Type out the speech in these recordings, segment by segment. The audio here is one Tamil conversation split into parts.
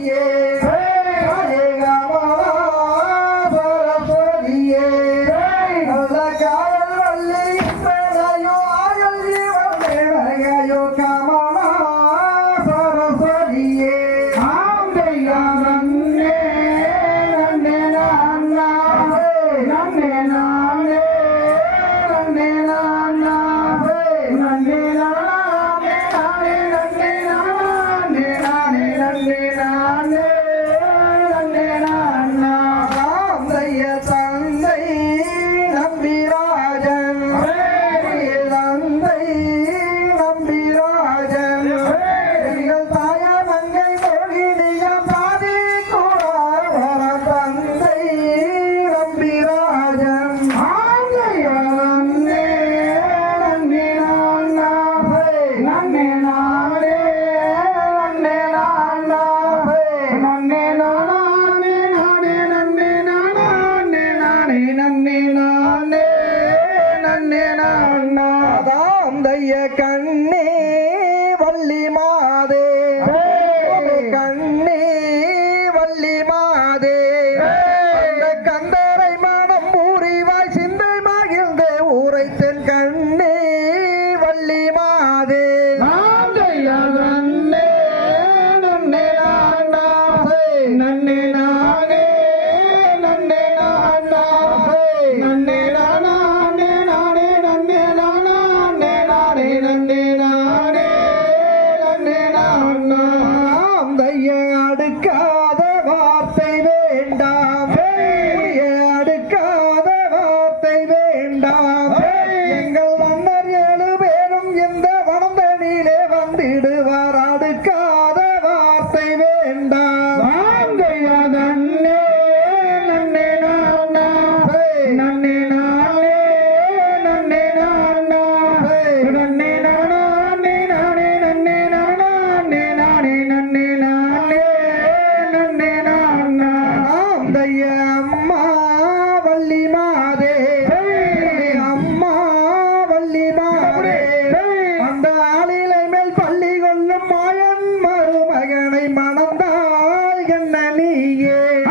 Yeah. கந்தைய கண்ணே வள்ளி மாதே. கண்ணே வள்ளி மாதே. அந்த கந்தரை மனம் பூரிவாய் சிந்தை மகிழ்ந்து உரைத்தன் Bandam. yeah.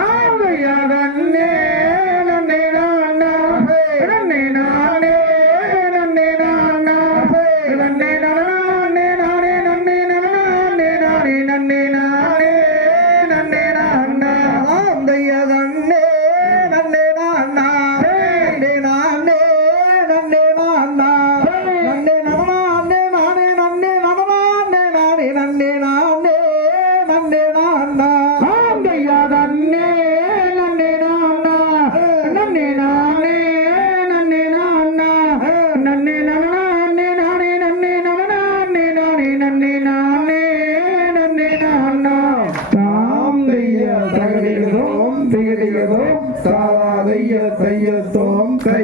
கையெழ கையெழுத்தோம் கை.